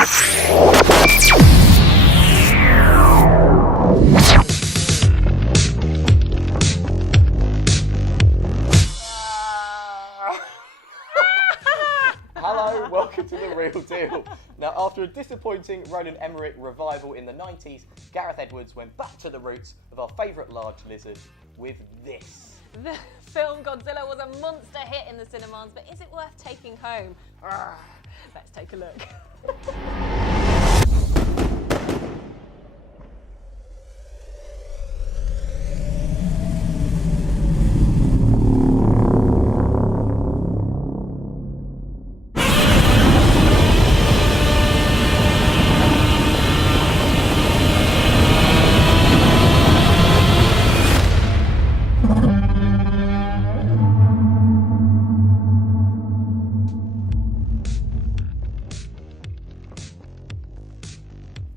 Hello, welcome to The Real Deal. Now, after a disappointing Roland Emmerich revival in the 90s, Gareth Edwards went back to the roots of our favourite large lizard with this. The film Godzilla was a monster hit in the cinemas, but is it worth taking home? Let's take a look.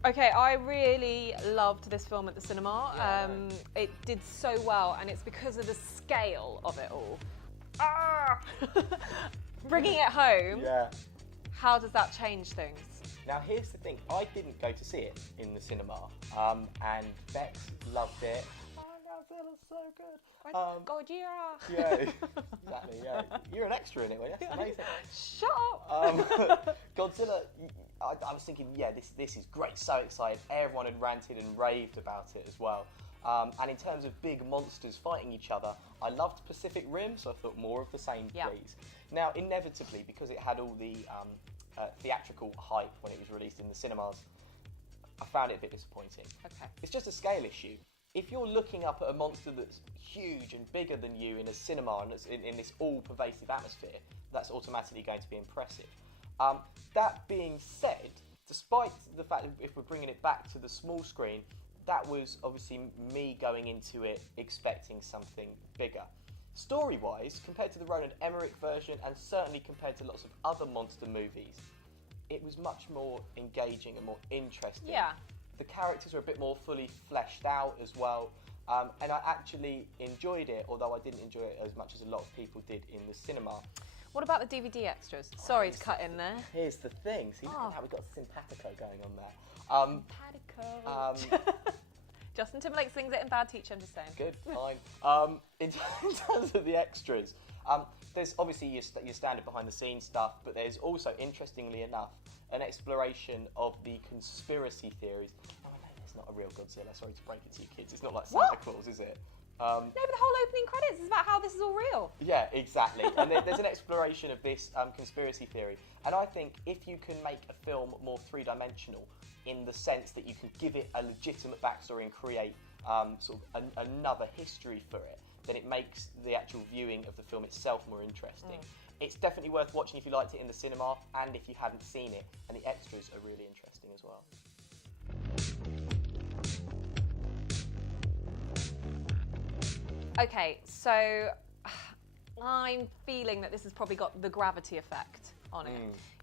Okay, I really loved this film at the cinema. Yeah. It did so well, and it's because of the scale of it all. Bringing it home, Yeah. how does that change things? Now, here's the thing. I didn't go to see it in the cinema, and Bex loved it. Oh, Godzilla's so good. Godzilla! Yeah, exactly, yeah. You're an extra in it, weren't you? That's amazing. Shut up! Godzilla, I was thinking, yeah, this is great, so excited. Everyone had ranted and raved about it as well. And in terms of big monsters fighting each other, I loved Pacific Rim, so I thought more of the same, please. Now, inevitably, because it had all the theatrical hype when it was released in the cinemas, I found it a bit disappointing. Okay. It's just a scale issue. If you're looking up at a monster that's huge and bigger than you in a cinema and it's in this all-pervasive atmosphere, that's automatically going to be impressive. That being said, despite the fact that if we're bringing it back to the small screen, that was obviously me going into it expecting something bigger. Story-wise, compared to the Roland Emmerich version and certainly compared to lots of other monster movies, it was much more engaging and more interesting. Yeah. The characters were a bit more fully fleshed out as well, and I actually enjoyed it, although I didn't enjoy it as much as a lot of people did in the cinema. What about the DVD extras? Sorry to cut in there. Here's the thing, see, look at how we've got simpatico going on there. Simpatico. Justin Timberlake sings it in Bad Teacher, I'm just saying. Good, fine. In terms of the extras, there's obviously your standard behind-the-scenes stuff, but there's also, interestingly enough, an exploration of the conspiracy theories. Oh, I know there's not a real Godzilla, sorry to break it to you kids. It's not like Santa Claus, is it? No, but the whole opening credits is about how this is all real. Yeah, exactly. And there's an exploration of this conspiracy theory. And I think if you can make a film more three-dimensional in the sense that you can give it a legitimate backstory and create sort of another history for it, then it makes the actual viewing of the film itself more interesting. It's definitely worth watching if you liked it in the cinema and if you hadn't seen it. And the extras are really interesting as well. Okay, so I'm feeling that this has probably got the Gravity effect on it.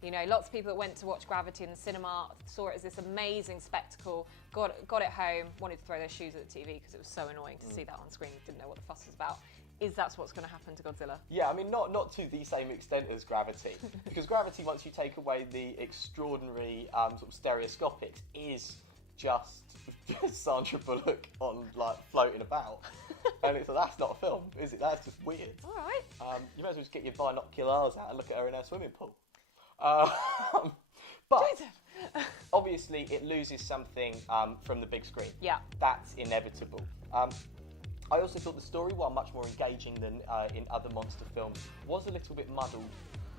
You know, lots of people that went to watch Gravity in the cinema saw it as this amazing spectacle, got it home, wanted to throw their shoes at the TV because it was so annoying to see that on screen, didn't know what the fuss was about. Is that what's going to happen to Godzilla? Yeah, I mean, not to the same extent as Gravity, because Gravity, once you take away the extraordinary sort of stereoscopics, is just Sandra Bullock on floating about, and it's like, that's not a film, is it? That's just weird. All right. You might as well just get your binoculars out and look at her in her swimming pool. But obviously, it loses something from the big screen. Yeah. That's inevitable. I also thought the story, while much more engaging than in other monster films, was a little bit muddled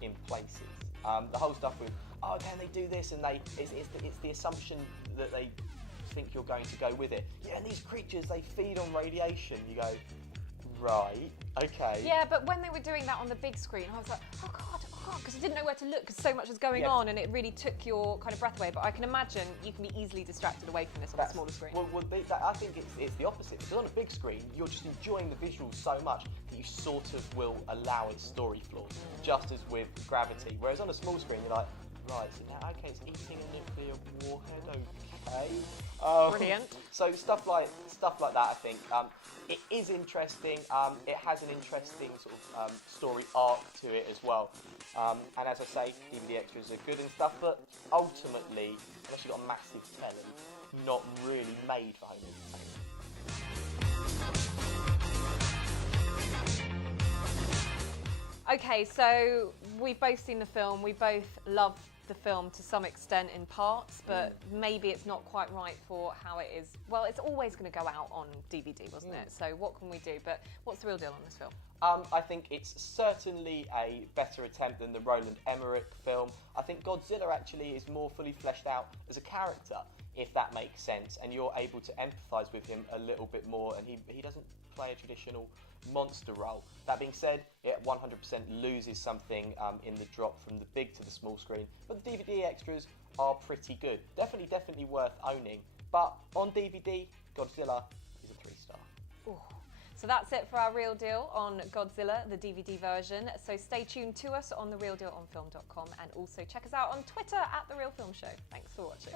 in places. The whole stuff with, oh, can they do this? And it's the assumption that they think you're going to go with it. Yeah, and these creatures, they feed on radiation. You go, right, okay. Yeah, but when they were doing that on the big screen, I was like, oh God, because I didn't know where to look because so much was going on and it really took your kind of breath away. But I can imagine you can be easily distracted away from this on a smaller screen. Well, I think it's the opposite. Because on a big screen, you're just enjoying the visuals so much that you sort of will allow its story flaws, just as with Gravity. Whereas on a small screen, you're like, right, so now, okay, it's eating a nuclear warhead, okay. Brilliant. So stuff like that, I think. It is interesting. It has an interesting sort of story arc to it as well. And as I say, DVD extras are good and stuff, but ultimately, unless you've got a massive telly, not really made for home entertainment. Okay, so we've both seen the film. We both love the film to some extent in parts, but maybe it's not quite right for how it is. Well, it's always going to go out on DVD, wasn't it? So what can we do? But what's the real deal on this film? I think it's certainly a better attempt than the Roland Emmerich film. I think Godzilla actually is more fully fleshed out as a character, if that makes sense, and you're able to empathise with him a little bit more, and he doesn't play a traditional monster role. That being said, it 100% loses something in the drop from the big to the small screen, but the DVD extras are pretty good. Definitely worth owning, but on DVD, Godzilla is a 3-star. Ooh. So that's it for our Real Deal on Godzilla, the DVD version. So stay tuned to us on therealdealonfilm.com, and also check us out on Twitter at The Real Film Show. Thanks for watching.